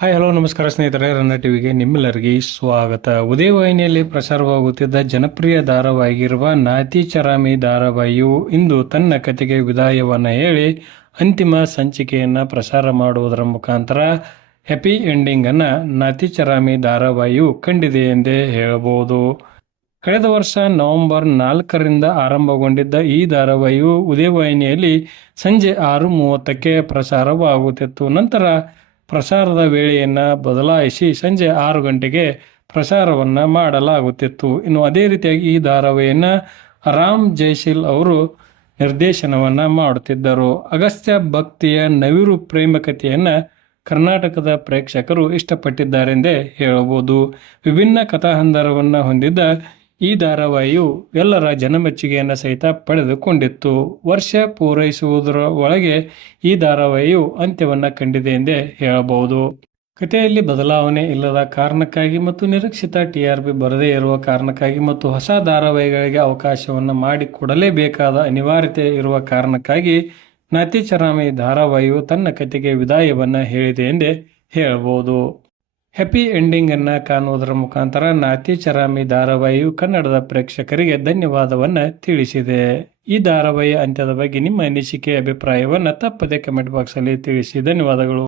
Hi hello ನಮಸ್ಕಾರ ಸ್ನೇಹಿತರೆ, ರನ್ನ ಟಿವಿಗೆ ನಿಮ್ಮೆಲ್ಲರಿಗೆ ಸ್ವಾಗತ. ಉದಯವಾಹಿನಿಯಲ್ಲಿ ಪ್ರಸಾರವಾಗುತ್ತಿದ್ದ ಜನಪ್ರಿಯ ಧಾರಾವಾಹಿಗಿರುವ ನಾತಿ ಚರಾಮಿ ಧಾರಾವಾಹಿಯು ಇಂದು ತನ್ನ ಕತೆಗೆ ವಿದಾಯವನ್ನು ಹೇಳಿ ಅಂತಿಮ ಸಂಚಿಕೆಯನ್ನು ಪ್ರಸಾರ ಮಾಡುವುದರ ಮುಖಾಂತರ ಹ್ಯಾಪಿ ಎಂಡಿಂಗನ್ನು ನಾತಿ ಚರಾಮಿ ಧಾರಾವಾಹಿಯು ಕಂಡಿದೆ ಎಂದೇ ಹೇಳಬಹುದು. ಕಳೆದ ವರ್ಷ ನವೆಂಬರ್ ನಾಲ್ಕರಿಂದ ಆರಂಭಗೊಂಡಿದ್ದ ಈ ಧಾರಾವಾಹಿಯು ಉದಯವಾಹಿನಿಯಲ್ಲಿ ಸಂಜೆ ಆರು ಮೂವತ್ತಕ್ಕೆ ಪ್ರಸಾರವಾಗುತ್ತಿತ್ತು. ನಂತರ ಪ್ರಸಾರದ ವೇಳೆಯನ್ನು ಬದಲಾಯಿಸಿ ಸಂಜೆ ಆರು ಗಂಟೆಗೆ ಪ್ರಸಾರವನ್ನು ಮಾಡಲಾಗುತ್ತಿತ್ತು. ಇನ್ನು ಅದೇ ರೀತಿಯಾಗಿ ಈ ಧಾರಾವಾಹಿಯನ್ನು ರಾಮ್ ಜಯಶೀಲ್ ಅವರು ನಿರ್ದೇಶನವನ್ನು ಮಾಡುತ್ತಿದ್ದರು. ಅಗಸ್ತ್ಯ ಭಕ್ತಿಯ ನವಿರು ಪ್ರೇಮ ಕಥೆಯನ್ನು ಕರ್ನಾಟಕದ ಪ್ರೇಕ್ಷಕರು ಇಷ್ಟಪಟ್ಟಿದ್ದಾರೆಂದೇ ಹೇಳಬಹುದು. ವಿಭಿನ್ನ ಕಥಾಹಂದರವನ್ನು ಹೊಂದಿದ್ದ ಈ ಧಾರಾವಾಹಿಯು ಎಲ್ಲರ ಜನಮೆಚ್ಚುಗೆಯನ್ನು ಸಹಿತ ಪಡೆದುಕೊಂಡಿತ್ತು. ವರ್ಷ ಪೂರೈಸುವುದರ ಒಳಗೆ ಈ ಧಾರಾವಾಹಿಯು ಅಂತ್ಯವನ್ನು ಕಂಡಿದೆ ಎಂದೇ ಹೇಳಬಹುದು. ಕಥೆಯಲ್ಲಿ ಬದಲಾವಣೆ ಇಲ್ಲದ ಕಾರಣಕ್ಕಾಗಿ ಮತ್ತು ನಿರೀಕ್ಷಿತ ಟಿ ಆರ್ ಪಿ ಬರದೇ ಇರುವ ಕಾರಣಕ್ಕಾಗಿ ಮತ್ತು ಹೊಸ ಧಾರಾವಾಹಿಗಳಿಗೆ ಅವಕಾಶವನ್ನು ಮಾಡಿಕೊಡಲೇಬೇಕಾದ ಅನಿವಾರ್ಯತೆ ಇರುವ ಕಾರಣಕ್ಕಾಗಿ ನಾತಿ ಚರಾಮಿ ಧಾರಾವಾಹಿಯು ತನ್ನ ಕಥೆಗೆ ವಿದಾಯವನ್ನು ಹೇಳಿದೆ ಎಂದೇ ಹೇಳಬಹುದು. ಹ್ಯಾಪಿ ಎಂಡಿಂಗ್ ಅನ್ನ ಕಾಣುವುದರ ಮುಖಾಂತರ ನಾತಿ ಚರಾಮಿ ಧಾರಾವಾಹಿಯು ಕನ್ನಡದ ಪ್ರೇಕ್ಷಕರಿಗೆ ಧನ್ಯವಾದವನ್ನು ತಿಳಿಸಿದೆ. ಈ ಧಾರಾವಾಹಿ ಅಂತ್ಯದ ಬಗ್ಗೆ ನಿಮ್ಮ ಅನಿಸಿಕೆ, ಅಭಿಪ್ರಾಯವನ್ನು ತಪ್ಪದೆ ಕಮೆಂಟ್ ಬಾಕ್ಸ್ ಅಲ್ಲಿ ತಿಳಿಸಿ. ಧನ್ಯವಾದಗಳು.